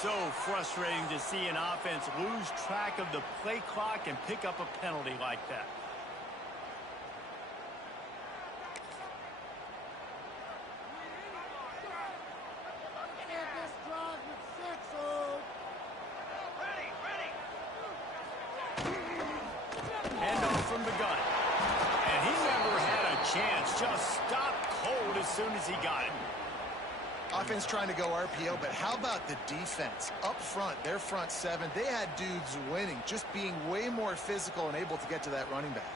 So frustrating to see an offense lose track of the play clock and pick up a penalty like that. Handoff from the gun. And he never had a chance. Just stopped cold as soon as he got it. Offense trying to go RPO, but how about the defense? Up front, their front seven, they had dudes winning, just being way more physical and able to get to that running back.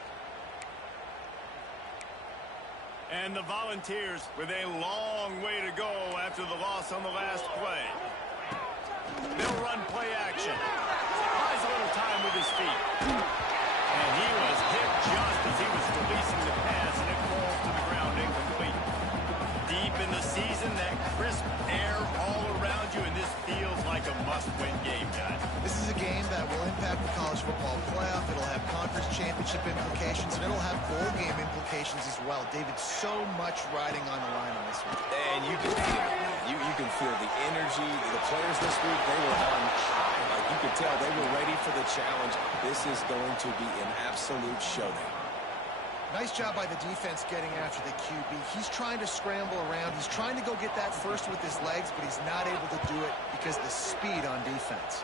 And the Volunteers with a long way to go after the loss on the last play. They'll run play action. Buys a little time with his feet. And he was hit just as he was releasing the pass, and it falls to the ground incomplete. Deep in the season, that crisp air all around you, and this feels like a must-win game, guys. This is a game that will impact the college football playoff. It'll have conference championship implications, and it'll have bowl game implications as well. David, so much riding on the line on this one. And you can feel it. You can feel the energy. The players this week, they were on high. Like you could tell, they were ready for the challenge. This is going to be an absolute showdown. Nice job by the defense getting after the QB. He's trying to scramble around. He's trying to go get that first with his legs, but he's not able to do it because of the speed on defense.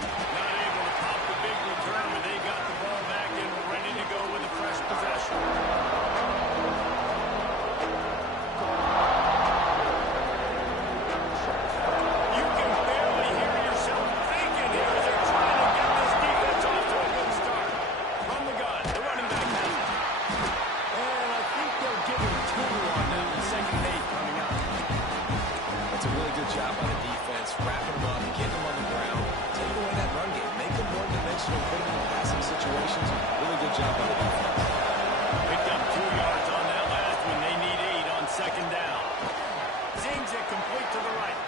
Not able to pop the big return, but they got the ball back and ready to go with a fresh possession. You can barely hear yourself thinking here as they're trying to get this defense off to a good start. From the gun, the running back has it. And I think they'll give him 2 on that in second and 8 coming up. That's a really good job by the defense, wrapping them up, getting them on the ground, taking away that run game, make them one-dimensional, putting them in passing situations. Really good job by the defense. Picked up 2 yards on that last one. They need 8 on second down. Zings it complete to the right.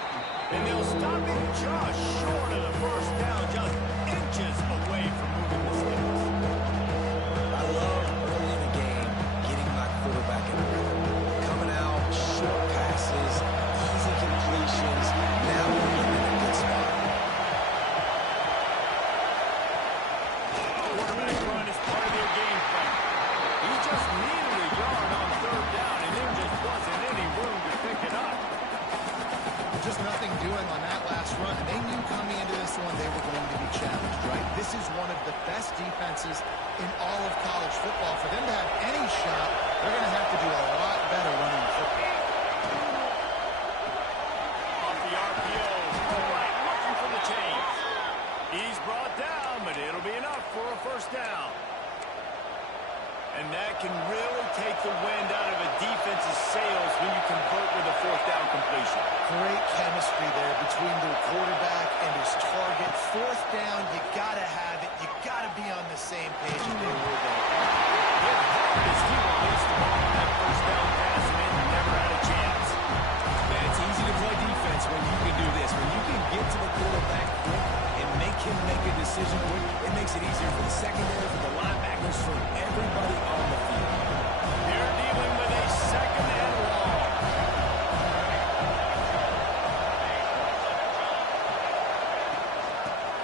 And they'll stop him just short of the first down, just inches away from moving the sticks. I love early in the game getting my quarterback in the rhythm. Coming out, short passes, easy completions. Now we're in a good spot. Quarterback run is part of their game plan. He just needed a yard on third down, and there just wasn't any room to pick it up. Just nothing doing on that last run. And they knew coming into this one they were going to be challenged, right? This is one of the best defenses in all of college football. For them to have any shot, they're going to have to do a lot better running the football. Off the RPO, all right, looking for the chains. He's brought down, but it'll be enough for a first down. And that can really take the wind out of a defense's sails when you convert with a fourth down completion. Great chemistry there between their quarterback and his target. Fourth down, you got to have it. You got to be on the same page, and they were there. Hit hard as he released the ball on that first down pass, and it never had a chance. Man, it's easy to play defense when you can do this. When you can get to the quarterback quick and make him make a decision quick, it makes it easier for the secondary, for the linebackers, for everybody on the field. They're dealing with a second and long.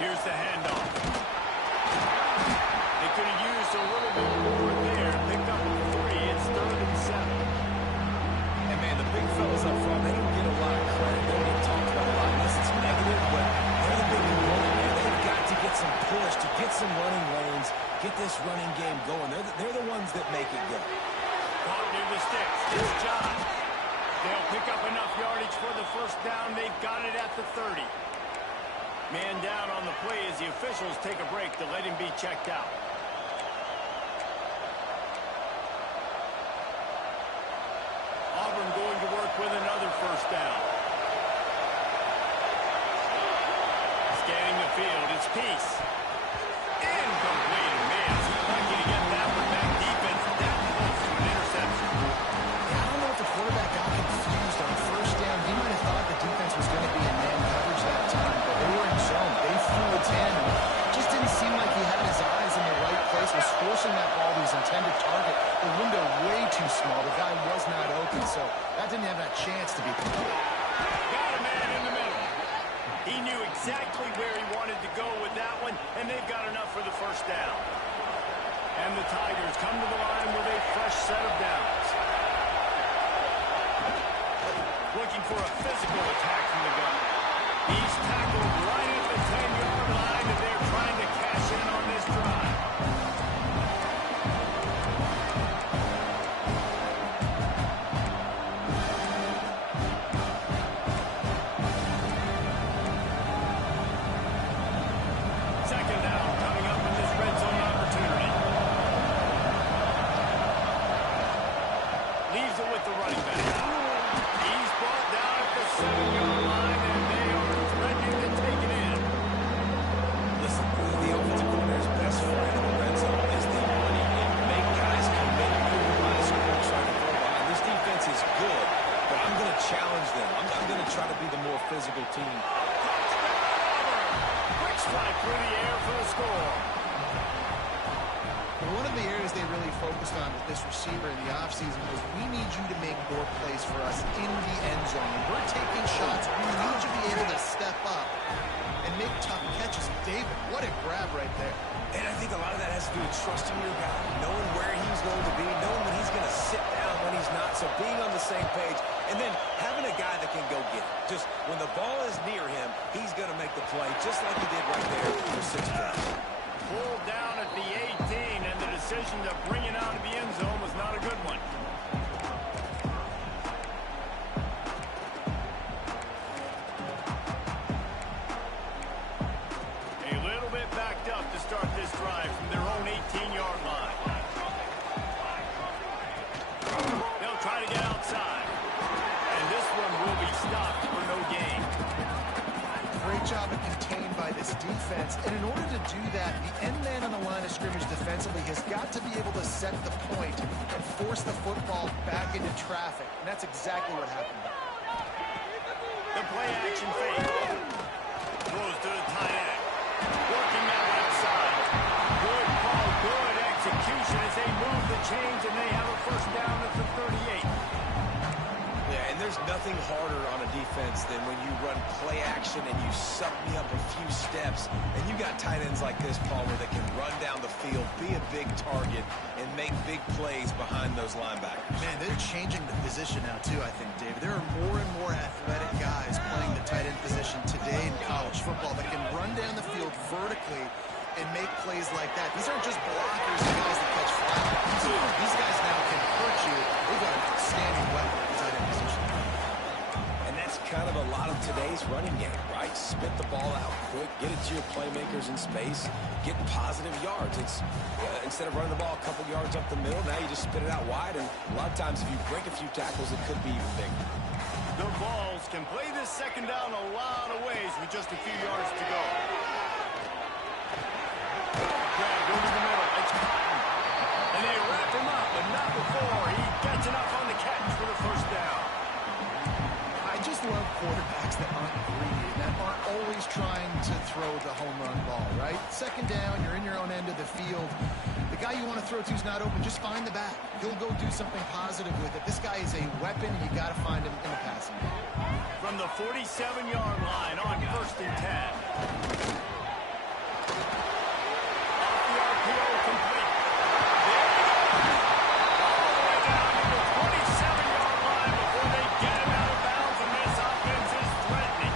Here's the handoff. They could have used a little bit more there. Picked up a 3. It's 3rd and 7. And man, the big fellas up front, they don't get a lot of credit. They don't get talked about a lot unless it's negative, but they're the big one, man. They've got to get some push, to get some running lanes, get this running game going. They're the ones that make it go. Caught near the sticks. It's John. They'll pick up enough yardage for the first down. They've got it at the 30. Man down on the play as the officials take a break to let him be checked out. Auburn going to work with another first down. Scanning the field, it's Peace. Incomplete. Man, is he lucky to get that one back. Defense that close to an interception. Yeah, I don't know if the quarterback got confused on first down. He might have thought the defense was going to be in man coverage that time, but they were in zone. They flew a 10. It just didn't seem like he had his eyes in the right place, was forcing that ball to his intended target. The window way too small. The guy was not open, so that didn't have that chance to be complete. Got a man in the knew exactly where he wanted to go with that one, and they've got enough for the first down. And the Tigers come to the line with a fresh set of downs. Looking for a physical attack from the gun. He's tackled right at the 10-yard line, and they're trying to cash in on this drive. Second down coming up in this red zone opportunity. Leaves it with the running back. He's brought down at the 7-yard line, and they are threatening to take it in. Listen, the offensive coordinator's best friend in the red zone is the running game. Make guys commit to the line of scrimmage, trying to throw behind. This defense is good, but I'm going to challenge them. I'm going to try to be the more physical team. Quick strike through the air for the score. One of the areas they really focused on with this receiver in the offseason was we need you to make more plays for us in the end zone. When we're taking shots, we need you to be able to step up and make tough catches. David, what a grab right there. And I think a lot of that has to do with trusting your guy, knowing where he's going to be, knowing when he's going to sit down, when he's not. So being on the same page, and then having a guy that can go get it. Just when the ball is near him, he's going to make the play, just like he did right there for 6 points. Pulled down at the 18, and the decision to bring it out of the end zone was not a good one. A little bit backed up to start this drive from their own 18-yard line. They'll try to get outside, and this one will be stopped for no gain. Great job of contained by this defense. And in order to do that, the end man on the line of scrimmage defensively has got to be able to set the point and force the football back into traffic. And that's exactly what happened. The play action fake. Throws to the tight end. Working that left side. Good call, good execution as they move the chains, and they have a first down at the 38. Yeah, and there's nothing harder on a defense than when you run play action and you suck me up a few steps, and you got tight ends like this, Palmer, that can run down the field, be a big target, and make big plays behind those linebackers. Man, they're changing the position now, too, I think, David. There are more and more athletic guys playing the tight end position today in college football that can run down the field vertically and make plays like that. These aren't just blockers and guys that catch flat. These guys now can hurt you. They've got an outstanding weapon at the tight end position. And that's kind of a lot of today's running game, right? Spit the ball out quick, get it to your playmakers in space, get positive yards. It's instead of running the ball a couple yards up the middle, now you just spit it out wide, and a lot of times if you break a few tackles, it could be even bigger. The Vols can play this second down a lot of ways with just a few yards to go. Grab over the middle. It's Cotton. And they wrap him up, but not before. He gets enough on the catch for the first down. I just love quarterbacks that aren't greedy, that aren't always trying to throw the home run ball, right? Second down, you're in your own end of the field. The guy you want to throw to is not open. Just find the back. He'll go do something positive with it. This guy is a weapon, and you got to find him in the passing game. From the 47-yard line on 1st and 10. Off the RPO, complete. There he goes. All the way down to the 27-yard line before they get him out of bounds, and this offense is threatening.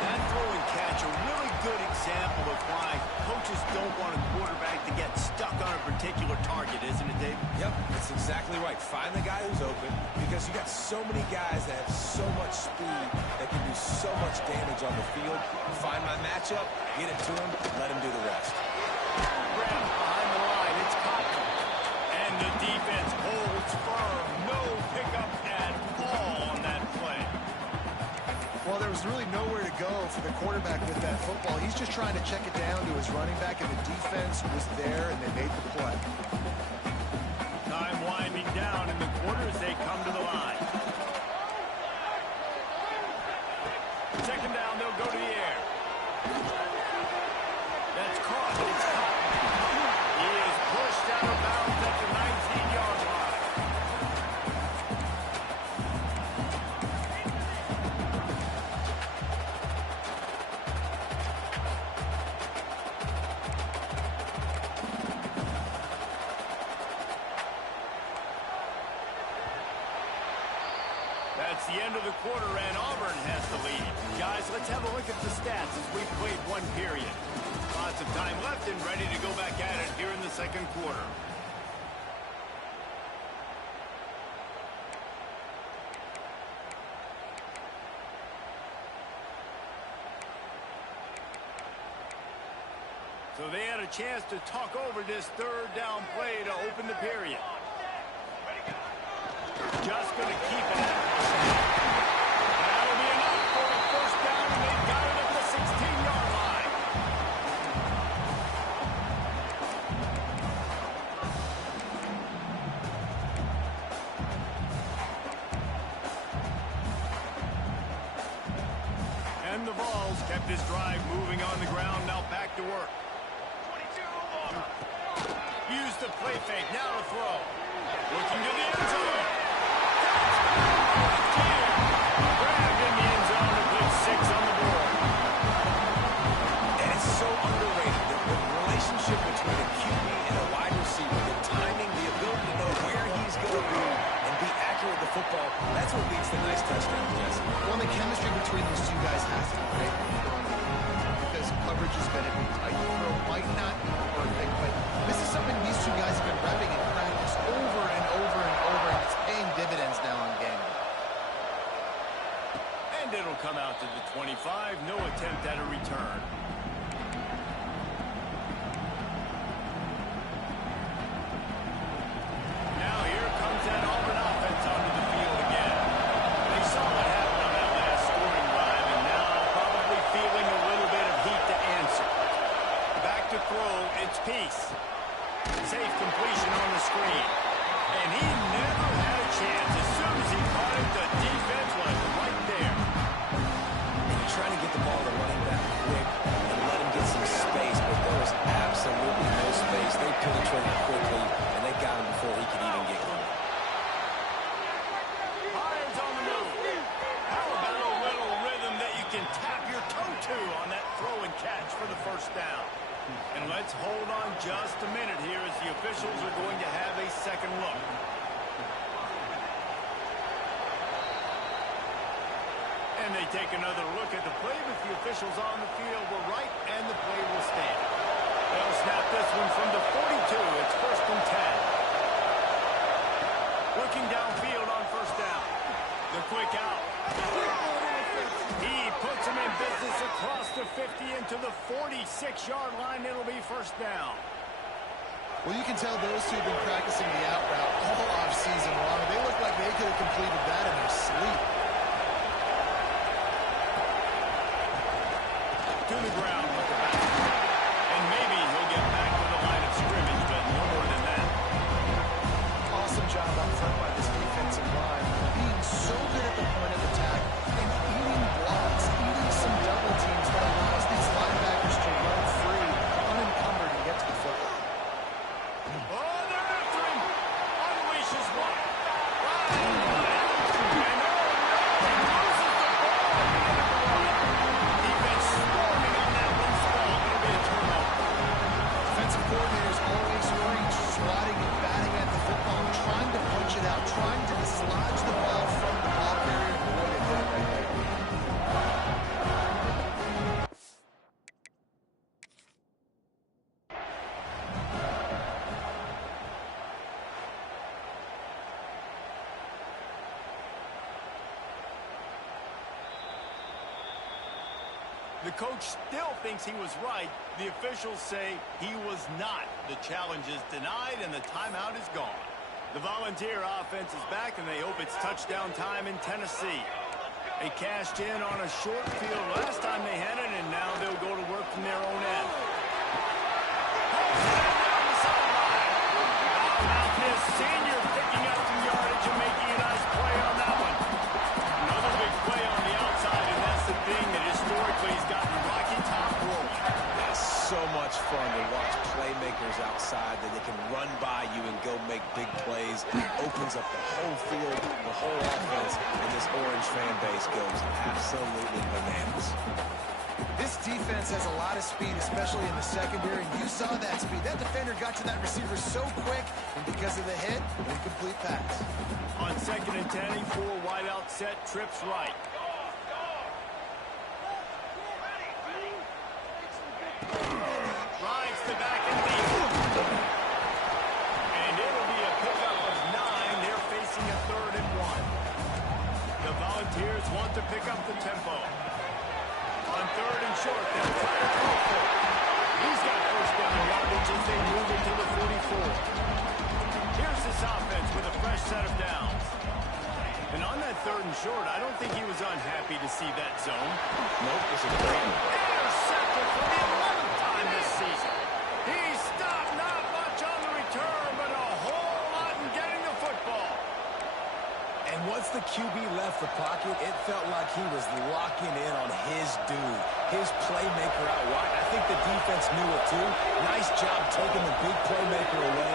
That throw and catch, a really good example of why coaches don't want a quarterback to get stuck on a particular target, isn't it, Dave? Yep, that's exactly right. Find the guy who's open, because you got so many guys that have so much speed that can do so much damage on the field. Find my matchup, get it to him, let him do the rest. Grab behind the line, it's Cotton. And the defense holds firm. No pickup at all on that play. Well, there was really nowhere to go for the quarterback with that football. He's just trying to check it down to his running back, and the defense was there, and they made the play. Time winding down in the quarter as they come to the line. Second down, they'll go to the air. That's caught. It's Cotton. He is pushed out of bounds at the 19-yard line. end of the quarter, and Auburn has the lead. Guys, let's have a look at the stats as we've played one period. Lots of time left and ready to go back at it here in the second quarter. So they had a chance to talk over this third down play to open the period. Just going to keep it at that'll be enough for a first down, and they've got it at the 16-yard line. And the Vols kept this drive moving on the ground. Now back to work. Use the play fake. Now to throw. Looking to the end zone. Grabbed in the end zone and put 6 on the board. And it's so underrated, the relationship between a QB and a wide receiver, the timing, the ability to know where he's going to be and be accurate with the football, that's what leads to nice touchdown, Jesse. Well, the chemistry between these two guys has to be great because coverage is going to be tight. Throw might not be perfect, but this is something these two guys have been repping in practice over and over and over, and it's paying dividends now on game day. And it'll come out to the 25. No attempt at a return. Now here comes that Auburn offense onto the field again. They saw what happened on that last scoring drive, and now probably feeling a little bit of heat to answer. Back to throw. It's Peace. Safe completion on the screen. And he never had a chance. As soon as he caught it, the defense was right there. And you're trying to get the ball to running back quick and let him get some space, but there was absolutely no space. They penetrated quickly, and they got him before he could even get going. Hines on the move. How about a little rhythm that you can tap your toe to on that throw and catch for the first down? And let's hold on just a minute here as the officials are going to have a second look. And they take another look at the play, but the officials on the field were right, and the play will stand. They'll snap this one from the 42. It's 1st and 10. Looking downfield on first down. The quick out. He puts him in business across the 50 into the 46-yard line. It'll be first down. Well, you can tell those two have been practicing the out route all offseason long. They look like they could have completed that in their sleep. To the ground with the back. And maybe he'll get back to the line of scrimmage, but no more than that. Awesome job up front by this defensive line. Being so good at the point of attack and eating blocks, eating some double teams that allows these linebackers to run free, unencumbered, and get to the football. Oh, they're after him. Unleashes one. And oh, no, he loses the ball. Defense storming on that loose ball. It'll be a turnover. Defensive coordinators always preach swatting and batting at the football, trying to punch it out, trying to dislodge the ball from the ball carrier. Boy, they did it right there. The coach still thinks he was right. The officials say he was not. The challenge is denied, and the timeout is gone. The Volunteer offense is back, and they hope it's touchdown time in Tennessee. They cashed in on a short field last time they had it, and now they'll go to work from their own end. Down the sideline. Now this senior picking up some yardage and making a nice play on that one. Another big play on the outside, and that's the thing that historically has gotten Rocky Top rolling. That's so much fun to watch playmakers outside that they can run by you and go make big plays. It opens up the whole field, the whole offense, and this Orange fan base goes absolutely bananas. This This defense has a lot of speed, especially in the secondary. You saw that speed. That defender got to that receiver so quick, and because of the hit, incomplete pass. On 2nd and 10, he full wide out set, trips right. Rides the back and leads. And it'll be a pickup of 9. They're facing a 3rd and 1. The Volunteers want to pick up the tempo. On 3rd and short, they'll try to throw for it. He's got first down yardage as they move it to the 44. Here's this offense with a fresh set of downs. And on that 3rd and short, I don't think he was unhappy to see that zone. Nope, it's a great one. Intercepted for the 11th time this season. He stopped not much on the return, but a whole lot in getting the football. And once the QB left the pocket, it felt like he was locking in on his dude, his playmaker out wide. I think the defense knew it too. Nice job taking the big playmaker away,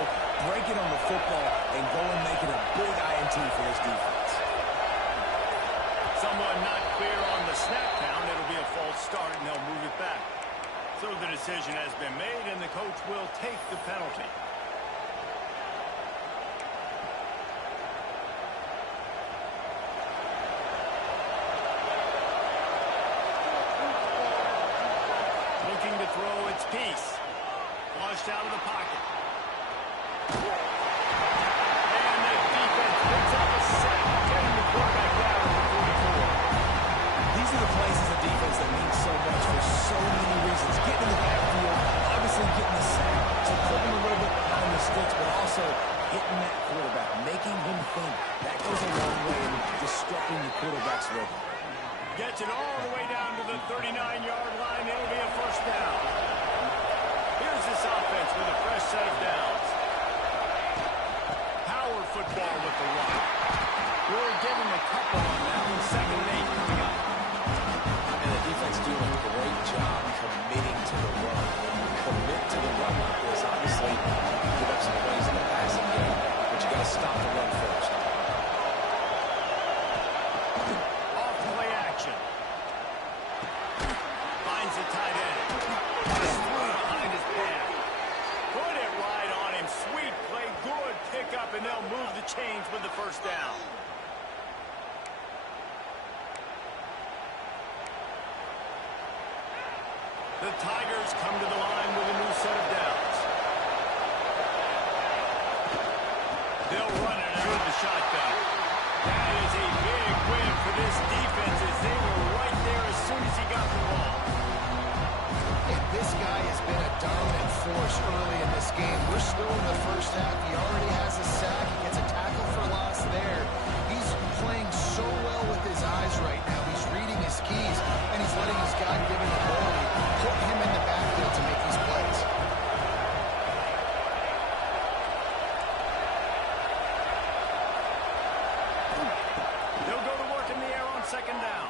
breaking on the football, and going making a big INT for this defense. Someone not clear on the snap count. It'll be a false start, and they'll move it back. So the decision has been made, and the coach will take the penalty. Looking to throw its piece. Flushed out of the pocket. And the defense picks up a sack, getting the quarterback down to the 44. These are the plays as a defense that mean so much for so many reasons. Getting in the backfield, obviously getting the sack, so putting a little bit behind the sticks, but also hitting that quarterback, making him think. That goes a long way in disrupting the quarterback's rhythm. Gets it all the way down to the 39-yard line. It'll be a first down. Here's this offense with a fresh set of downs. Power football with the run. We'll give him a couple on that one. 2nd and 8 coming up. And the defense doing a great job committing to the run. Commit to the run like this. Obviously, you give up some plays in the passing game, but you got to stop the run first. Off play action. Finds the tight end. Just through behind his path. Put it right on him. Sweet play. Good pickup, and they'll move the chains with the first down. The Tigers come to the line with a new set of downs. They'll run it out of the shotgun. That is a big win for this defense as they were right there as soon as he got the ball. And this guy has been a dominant force early in this game. We're still in the first half. He already has a sack. He gets a tackle for loss there. He's playing so well with his eyes right now. He's reading his keys, and he's letting his God-given ability put him in the backfield to make these plays. They'll go to work in the air on 2nd down.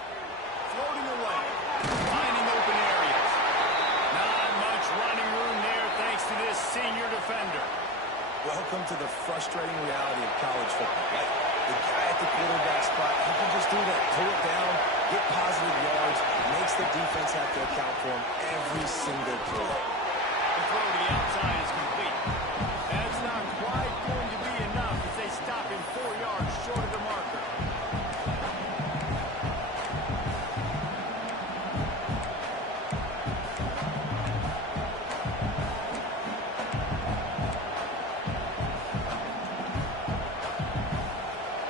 Floating away. Finding open areas. Not much running room there thanks to this senior defender. Welcome to the frustrating reality of college football. Like, the guy at the quarterback spot, he can just do that. Pull it down, get positive yards, makes the defense have to account for him every single play. The throw to the outside is complete. That's not quite going to be enough as they stop him 4 yards short of the marker.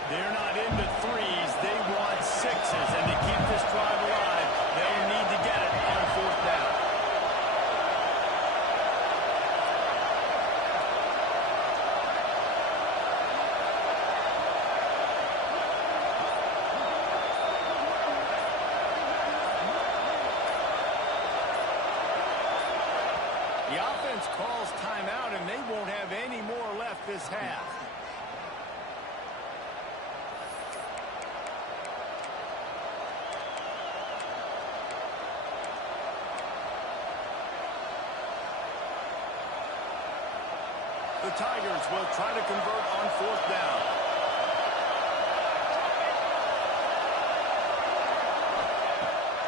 They're not into threes. They want sixes. And to keep this drive alive, they'll need to get it on 4th down. The offense calls timeout, and they won't have any more left this half. The Tigers will try to convert on 4th down.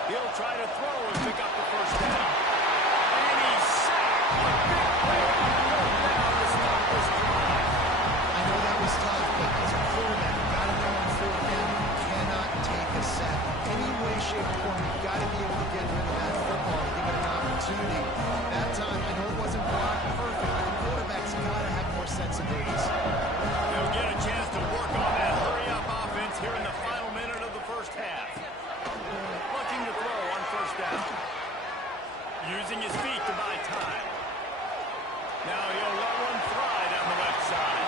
He'll try to throw and pick up the first Using his feet to buy time. Now he'll let one fly down the left side.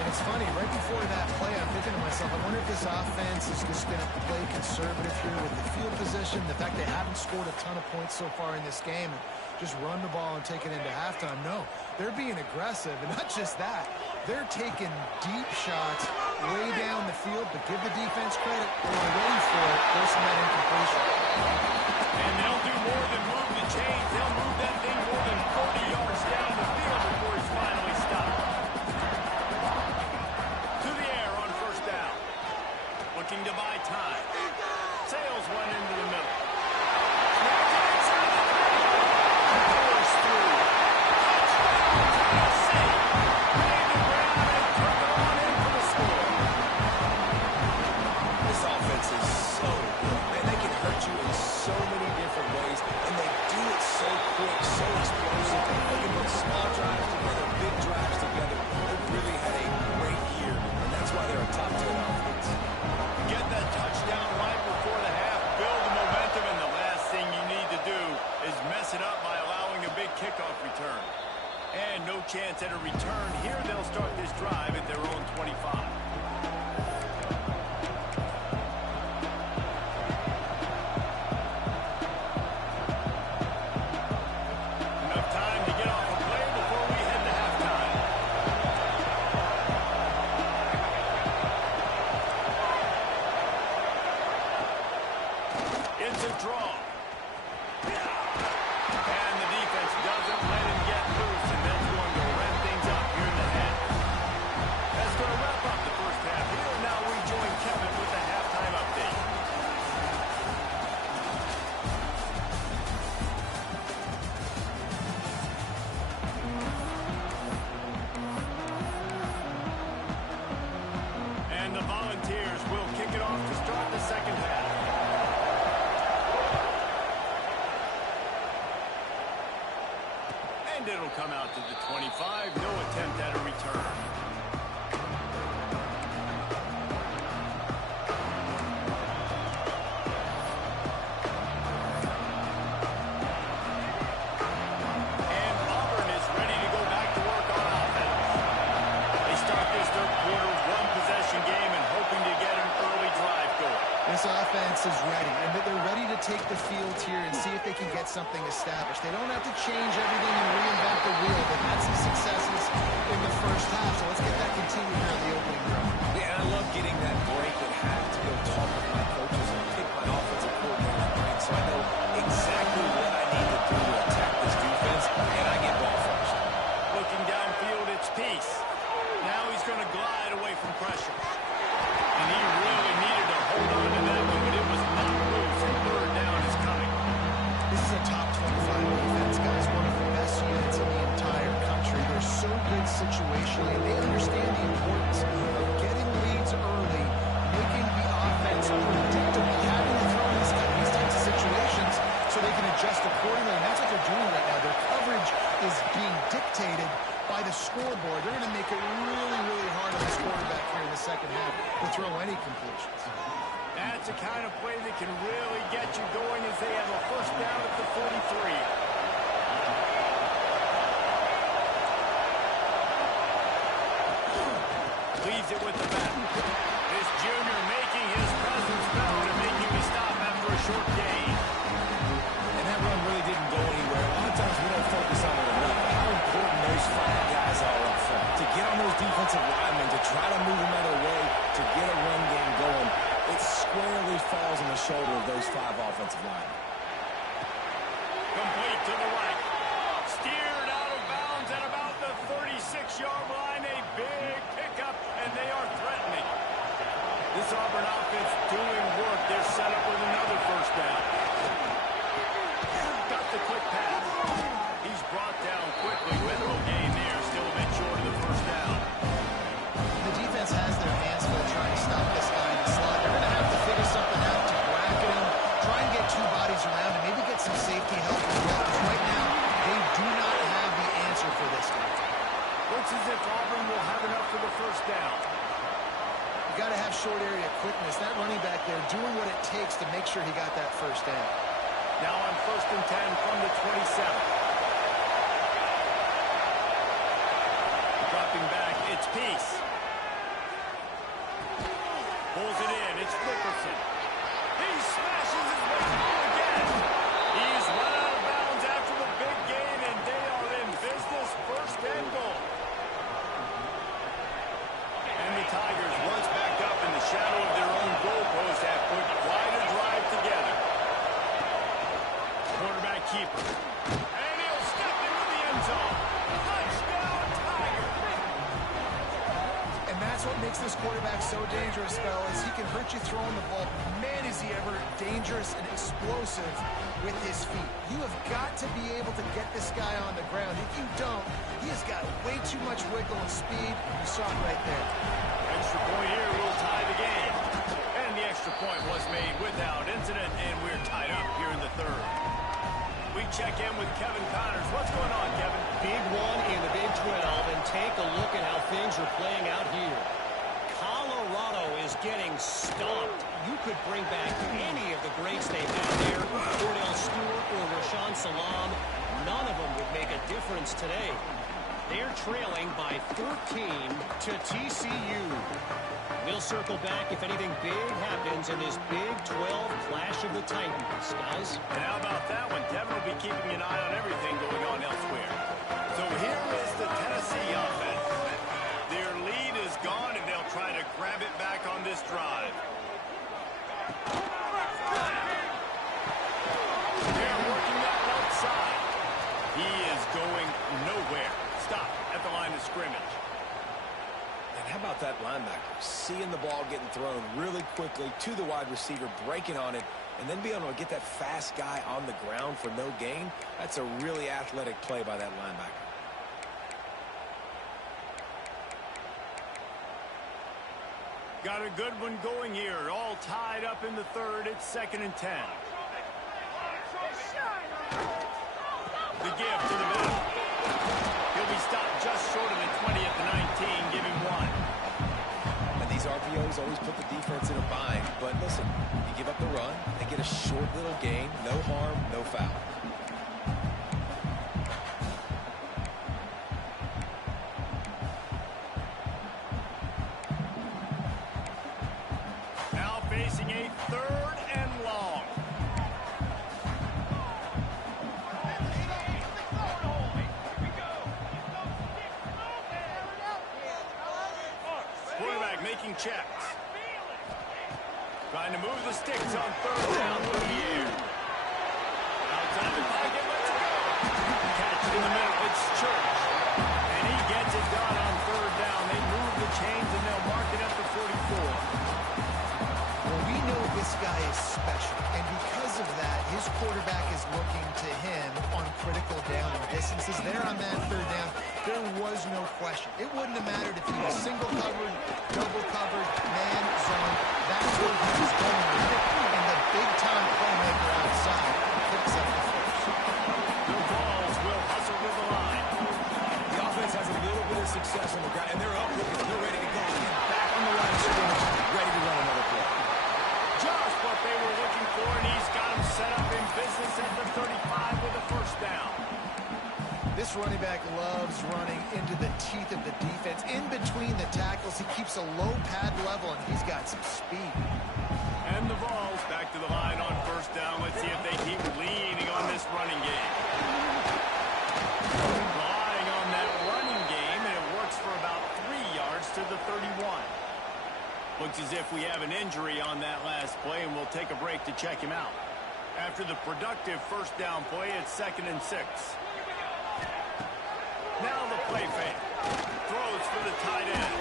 And it's funny, right before that play, I'm thinking to myself, I wonder if this offense is just going to play conservative here with the field position, the fact they haven't scored a ton of points so far in this game, and just run the ball and take it into halftime. No, they're being aggressive, and not just that. They're taking deep shots way down the field, but give the defense credit. They're ready for it, forcing that incompletion. And they'll do more than move the chains. They'll move that thing more than 40 yards down the field before he's finally stopped. To the air on first down. Looking to buy time. Sails one into the middle. Snaps it inside the 30. Powers through. Touchdown, Tennessee. Made the ground and took it on in for the score. This offense is so good. Man, they can hurt you in so many different ways, and they do it so quick, so explosive. They can put small drives together, big drives together. They've really had a great year, and that's why they're a top 10 offense. Get that touchdown right before the half, build the momentum, and the last thing you need to do is mess it up by allowing a big kickoff return. And no chance at a return here. They'll start this drive at their own 25. Enough time to get off a play before we head to halftime. It's a draw. And the defense doesn't let him get loose, and that's going to wrap things up here in the half. That's going to wrap up the first half. Here now we join Kevin with the halftime update. And the Volunteers will kick it off to start the second half. And it'll come out to the 25. No attempt at a return. And Auburn is ready to go back to work on offense. They start this third quarter one-possession game and hoping to get an early drive going. This offense is ready, and they're ready to take the field here and see if they can get something established. They don't have to change everything and reinvent the wheel. They've had some successes in the first half, so let's get that continued here in the opening drive. Yeah, I love getting that break at half to go talk with my coaches and pick my offensive coordinator's brain so I know exactly what I need to do to attack this defense, and I get ball first. Looking downfield, it's Peace. Now he's going to glide away from pressure. And he really needed to hold on to that one, but it was not loose, and third down is coming. This is a top 25 defense, guys, one of the best units in the entire country. They're so good situationally, and they understand the importance of getting leads early, making the offense predictable, having to throw in these types of situations so they can adjust accordingly, and that's what they're doing right now. Their coverage is being dictated by the scoreboard. They're going to make it really, really hard on this quarterback here in the second half to throw any completions. That's the kind of play that can really get you going as they have a first down at the 43. Leaves it with the back. This junior making his presence known and making the stop after a short gain. And that run really didn't go anywhere. A lot of times we don't focus on it enough. How important those 5 guys are up front. To get on those defensive linemen, to try to move them out of the way, to get a run game going, it squarely falls on the shoulder of those 5 offensive linemen. Complete to the right. Steered out of bounds at about the 36-yard line. A big pickup, and they are threatening. This Auburn offense doing work. They're set up with another first down. Got the quick pass. He's brought down quickly. Minimal gain there. Still a bit short of the first down. The defense has their hands full trying to stop this guy in the slot. They're going to have to figure something out to bracket him, try and get 2 bodies around him, maybe get some safety help as well, because right now they do not have the answer for this guy. Looks as if Auburn will have enough for the first down. You got to have short area quickness. That running back there doing what it takes to make sure he got that first down. Now on first and 10 from the 27. Dropping back, it's Peace. Pulls it in, it's Dickerson. He smashes his way through again. He's run out of bounds after the big gain, and they are in business, first and goal. And the Tigers, once back up in the shadow of their own goalpost, have put quite a drive together. Quarterback keeper. And he'll step into the end zone. Touchdown, Tigers. And that's what makes this quarterback so dangerous, fellas. He can hurt you throwing the ball. Man, is he ever dangerous and explosive with his feet. You have got to be able to get this guy on the ground. If you don't, he has got way too much wiggle and speed. You saw it right there. Extra point here will tie the game. And the extra point was made without incident, and we're tied up here in the third. We check in with Kevin Connors. What's going on, Kevin? Big one in the Big 12, and take a look at how things are playing out here. Colorado is getting stomped. You could bring back any of the greats they've had there, Cordell Stewart or Rashawn Salam. None of them would make a difference today. They're trailing by 13 to TCU. We'll circle back if anything big happens in this Big 12 clash of the Titans, guys. And how about that one? Kevin will be keeping an eye on everything going on elsewhere. So here is the Tennessee offense. Their lead is gone, and they'll try to grab it back on this drive. They're working that left side. He is going nowhere. Stop at the line of scrimmage. And how about that linebacker? Seeing the ball getting thrown really quickly to the wide receiver, breaking on it, and then being able to get that fast guy on the ground for no gain. That's a really athletic play by that linebacker. Got a good one going here. All tied up in the third. It's 2nd and 10. The give to the middle. He'll be stopped just short of the 20 at the 19. Give him one. And these RPOs always put the defense in a bind. But listen, you give up the run, they get a short little gain. No harm, no foul. Now facing a 3rd and long. Quarterback making checks. Trying to move the sticks on 3rd down through the air. Outside the pocket, let's go. Catch in the middle, it's Church. And he gets it done on 3rd down. They move the chains, and they'll mark it up to 44. Well, we know this guy is special, and because of that, his quarterback is looking to him on critical down distances. There on that 3rd down, there was no question. It wouldn't have mattered if he was single covered, double covered, man, zone. That's where he was going with it. And the big-time playmaker outside picks up the first. The Vols will hustle to the line. The offense has a little bit of success on the ground, and they're up looking. They're ready to go again. Back on the line of scrimmage, ready to run another play. Just what they were looking for, and he's got him set up in business at the 35 with a 1st down. This running back loves running into the teeth of the defense. In between the tackles, he keeps a low pad level, and he's got some speed. And the Vols back to the line on 1st down. Let's see if they keep leaning on this running game. Relying on that running game, and it works for about 3 yards to the 31. Looks as if we have an injury on that last play, and we'll take a break to check him out. After the productive 1st down play, it's 2nd and 6. Now the play fake. Throws for the tight end.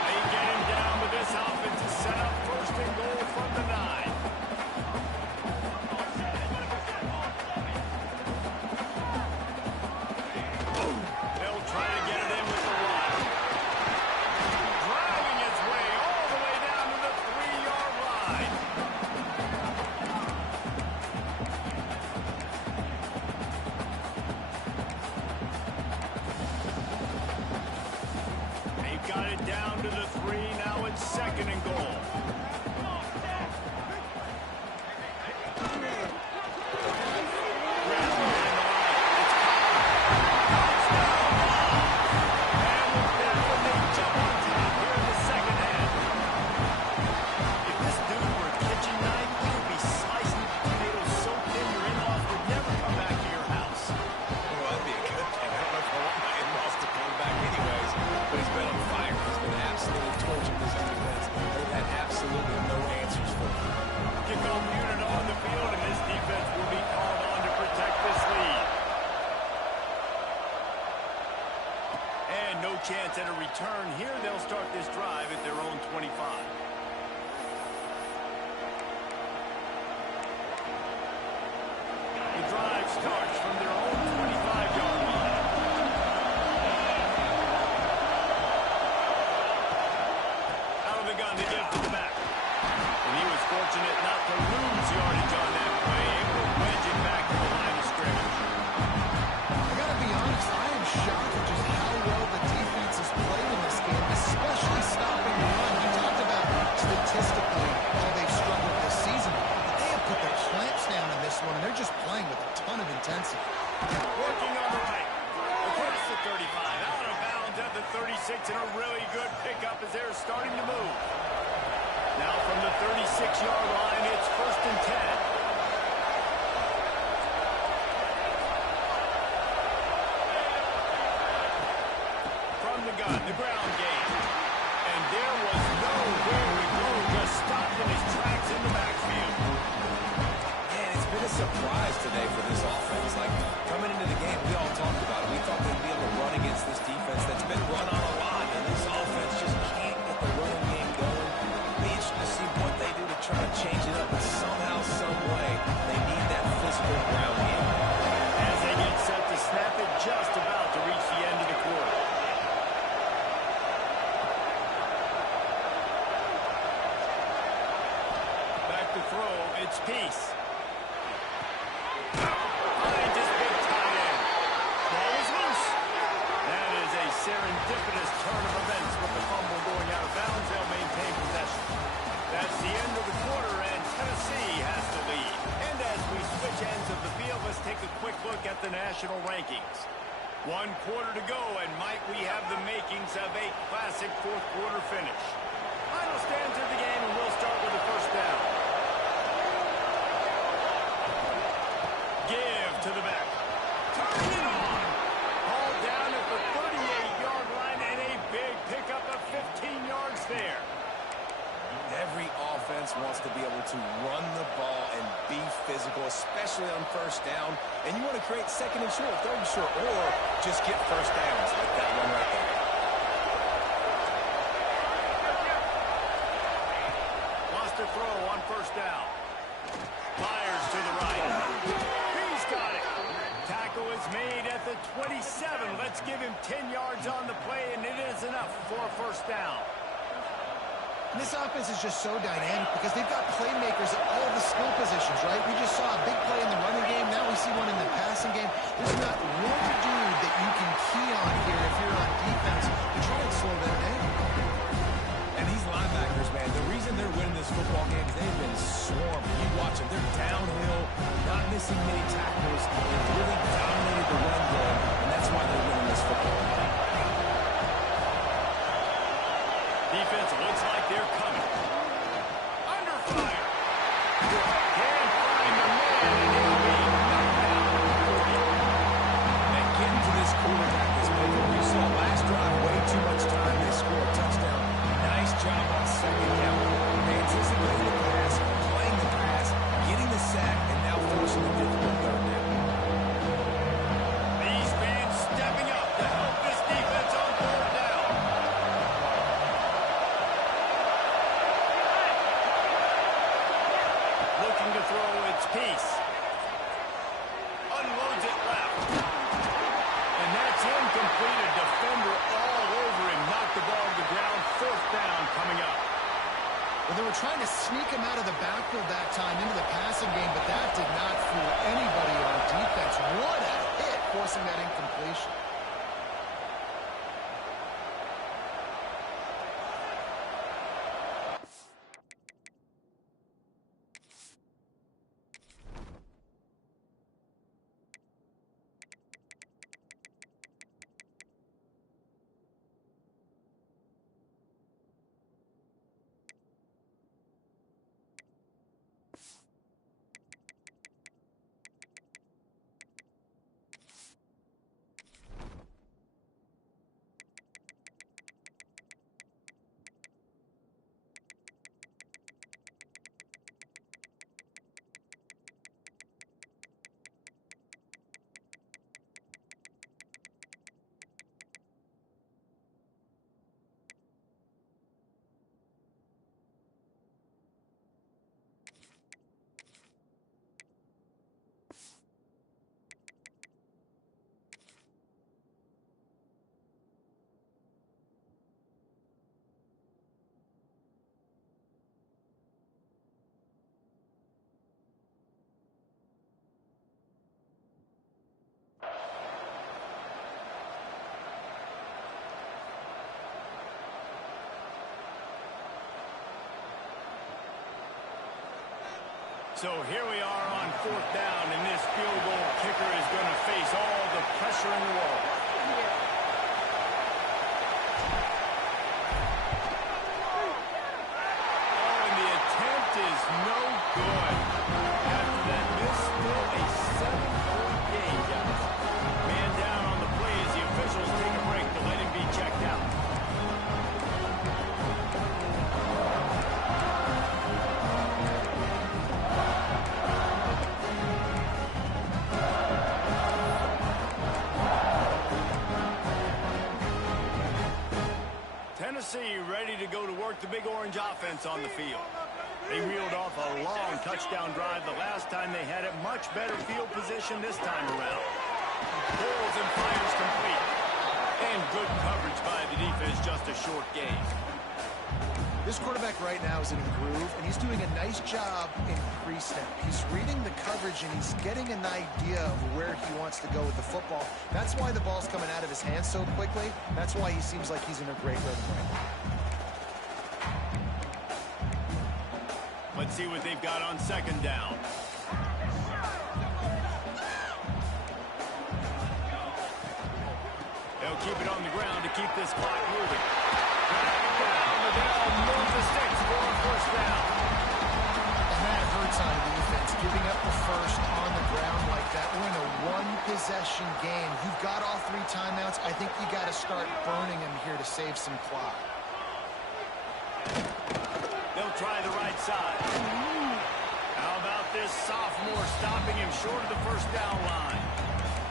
They get him down with this offense to set up 1st and goal from the 9. They'll try to get it in with the run. Driving his way all the way down to the 3-yard line. Got it down to the 3. Now it's 2nd and goal. return here. They'll start this drive at their own 25. The drive starts from their own 25-yard line. Out of the gun, they give to the back. And he was fortunate not to lose yardage on that play, able to wedge it back to the line of scrimmage. I gotta be honest, I am shocked at just how well the defense has played in this game, especially stopping the run. You talked about statistically how they've struggled this season, but they have put their clamps down in this one, and they're just playing with a ton of intensity. Working on the right. Across the 35. Out of bounds at the 36, and a really good pickup as they're starting to move. Now from the 36-yard line, it's 1st and 10. The ground game. And there was nowhere to go, just stopped in his tracks in the backfield. Man, it's been a surprise today for this offense. Like, coming into the game, we all talked about it. We thought they'd be able to run against this defense that's been run on a lot, and this offense just can't get the running game going. It'll be interesting to see what they do to try to change it up, but somehow, some way, they need that physical ground game. As they get set to snap it, just about to reach the end of the quarter. To throw, it's Peace. Behind his big tight end. Ball is loose. That is a serendipitous turn of events with the fumble going out of bounds. They'll maintain possession. That's the end of the quarter, and Tennessee has the lead. And as we switch ends of the field, let's take a quick look at the national rankings. 1 quarter to go, and might we have the makings of a classic fourth quarter finish. Final stands of the game, and we'll start with the first down. Give to the back. Turning it on. Ball down at the 38-yard line, and a big pickup of 15 yards there. Every offense wants to be able to run the ball and be physical, especially on first down. And you want to create 2nd and short, 3rd and short, or just get first downs like that one right there. Lost a throw on first down. Fires to the right. He's got it. Tackle is made at the 27. Let's give him 10 yards on the play, and it is enough for a first down. And this offense is just so dynamic because they've got playmakers at all the skill positions, right? We just saw a big play in the running game. Now we see one in the passing game. There's not one dude that you can key on here if you're on defense to try and slow them down. And these linebackers, man, the reason they're winning this football game is they've been swarming. You watch them. They're downhill, not missing many tackles. They've really dominated the run game, and that's why they're winning this football game. Defense looks like they're coming. Under fire. Can't find the man, and he'll be knocked down at the 40. And getting to this quarterback is big. We saw last drive way too much time. They score a touchdown. Nice job on 2nd down. They anticipated the pass, playing the pass, getting the sack, and now forcing the difficult 3rd down. These fans stepping up to help this defense on 3rd down. Looking to throw, it's Peace. Unloads it left. And that's incomplete. A defender all over him. Knocked the ball to the ground. 4th down coming up. Well, they were trying to sneak him out of the backfield that time into the passing game, but that did not fool any So here we are on 4th down, and this field goal kicker is going to face all the pressure in the world. Oh, and the attempt is no good. After that miss, still a 7-point game, guys. Man down on the play as the officials take a break to let him be checked out. Tennessee ready to go to work the Big Orange offense on the field. They reeled off a long touchdown drive the last time they had it. Much better field position this time around. Pulls and fires complete. And good coverage by the defense, just a short gain. This quarterback right now is in a groove, and he's doing a nice job in pre-snap. He's reading the coverage, and he's getting an idea of where he wants to go with the football. That's why the ball's coming out of his hands so quickly. That's why he seems like he's in a great rhythm right now. Let's see what they've got on 2nd down. They'll keep it on the ground to keep this clock moving. They'll move the sticks for a 1st down. And that hurts on defense, giving up the first on the ground like that. We're in a one-possession game. You've got all 3 timeouts. I think you got to start burning them here to save some clock. They'll try the right side. How about this sophomore stopping him short of the 1st down line?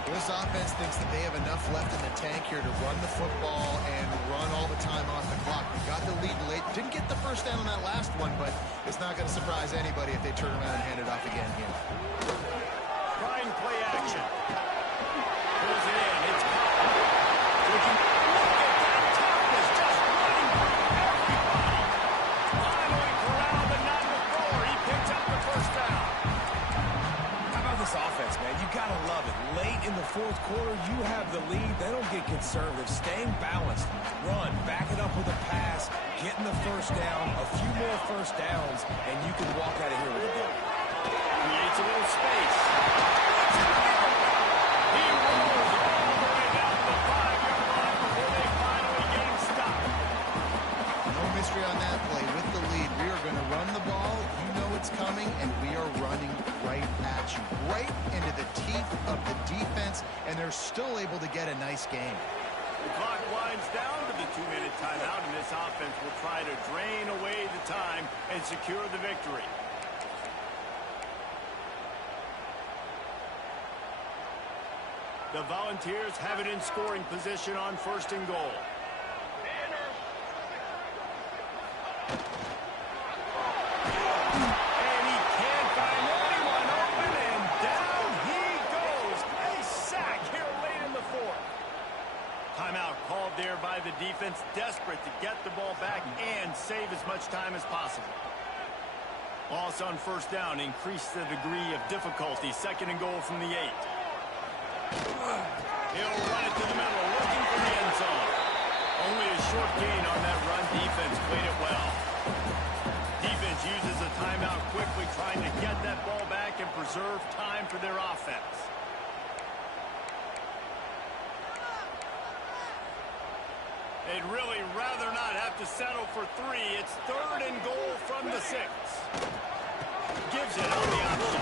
This offense thinks that they have enough left in the tank here to run the football and run all the time off the clock. We got the lead late. Didn't get the 1st down on that last one, but it's not going to surprise anybody if they turn around and hand it off again here. Trying play action. Pulls it in. It's caught. Look at that toughness, just running through everybody. Finally corralled, but not before. He picks up the 1st down. How about this offense, man? You got to love it. Late in the 4th quarter, you have the lead. They don't get conservative. Staying balanced. Run. Back it up with a pass. Getting the 1st down. A few more 1st downs, and you can walk out of here with a goal. Creates a little space. He rolls all the way down the 5-yard line before they finally get him stopped. No mystery on that play. With the lead, we are going to run the ball. You know it's coming, and we are running right at you. Right into the teeth of the defense, and they're still able to get a nice game. The clock winds down to the 2-minute timeout, and this offense will try to drain away the time and secure the victory. The Volunteers have it in scoring position on 1st and goal. And he can't find anyone open, and down he goes. A sack here late in the 4th. Timeout called there by the defense, desperate to get the ball back and save as much time as possible. Loss on 1st down increased the degree of difficulty. 2nd and goal from the 8. He'll run it to the middle, looking for the end zone. Only a short gain on that run. Defense played it well. Defense uses a timeout quickly, trying to get that ball back and preserve time for their offense. They'd really rather not have to settle for 3. It's 3rd and goal from the 6. Gives it on the option.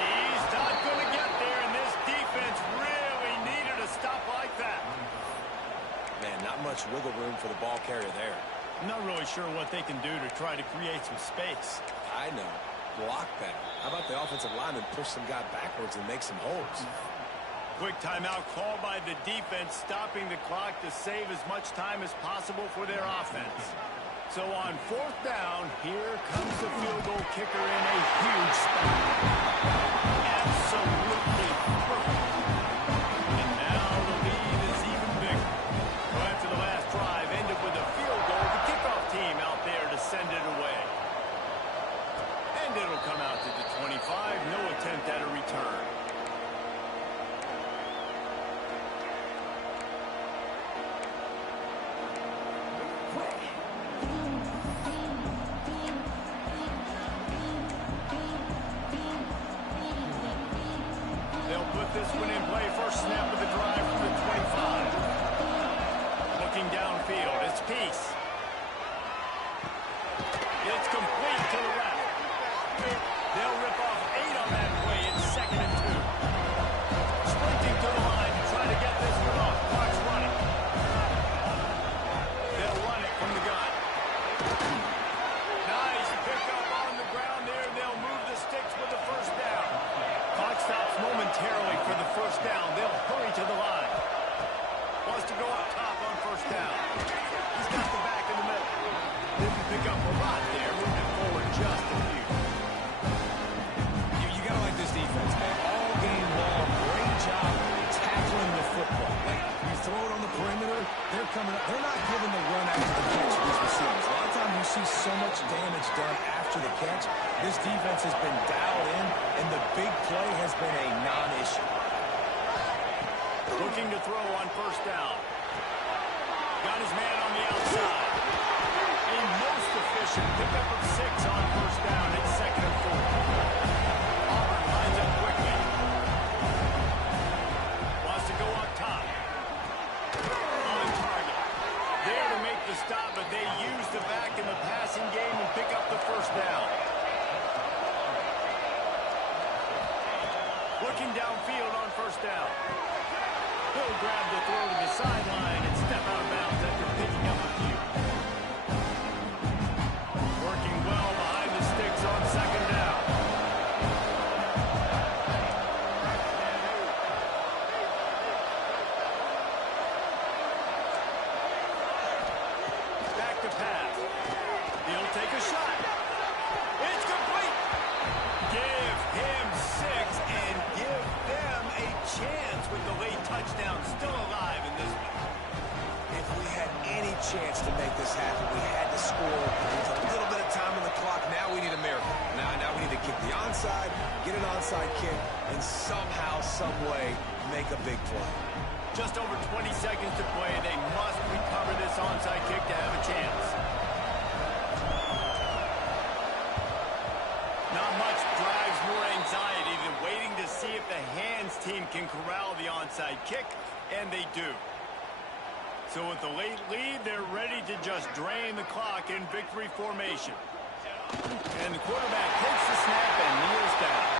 He's not going to get there, and this defense really needed a stop like that. Man, not much wiggle room for the ball carrier there. I'm not really sure what they can do to try to create some space. I know. Block better. How about the offensive lineman push some guy backwards and make some holes? Quick timeout called by the defense, stopping the clock to save as much time as possible for their offense. So on 4th down, here comes the field goal kicker in a huge spot. Absolutely perfect. And now the lead is even bigger. So after the last drive ended with a field goal, the kickoff team out there to send it away. And it'll come out to the 25. No attempt at a return. with this one in play. First snap of the drive from the 25. Looking downfield, it's Peace. It's complete to the left. They'll rip off 8 on that play. It's 2nd and 2. Sprinting to the line to try to get this one off. Clock's running. They'll run it from the gun. Nice pickup on the ground there. They'll move the sticks with the first down. Clock stops momentarily for the first down. They'll hurry to the line. Wants to go up top on first down. He's got the back in the middle. Didn't pick up a lot there. Moving forward just a few. You got to like this defense, man. All game long, great job tackling the football. Like, you throw it on the perimeter, they're coming up. They're not giving the run after the catch to these receivers. A lot of times you see so much damage done after the catch. This defense has been dialed in, and the big play has been a non-issue. Looking to throw on first down. Got his man on the outside. A most efficient pickup of 6 on first down. It's 2nd and 4. Auburn lines up quickly. Wants to go up top. On target. There to make the stop, but they use the back in the passing game and pick up the first down. Looking downfield on first down. He'll grab the throw to the sideline and step out of bounds after picking up a few. Working well behind the sticks on 2nd down. Back to pass. He'll take a shot. It's complete. Give him 6 and give them a chance with the late touchdown still alive in this one. If we had any chance to make this happen, we had to score with a little bit of time on the clock. Now we need a miracle. Now we need to kick the onside, get an onside kick, and somehow, some way, make a big play. Just over 20 seconds to play. They must recover this onside kick to have a chance. Not much drives more anxiety than waiting to see if the hands team can corral the onside kick, and they do. So with the late lead, they're ready to just drain the clock in victory formation. And the quarterback takes the snap and kneels down.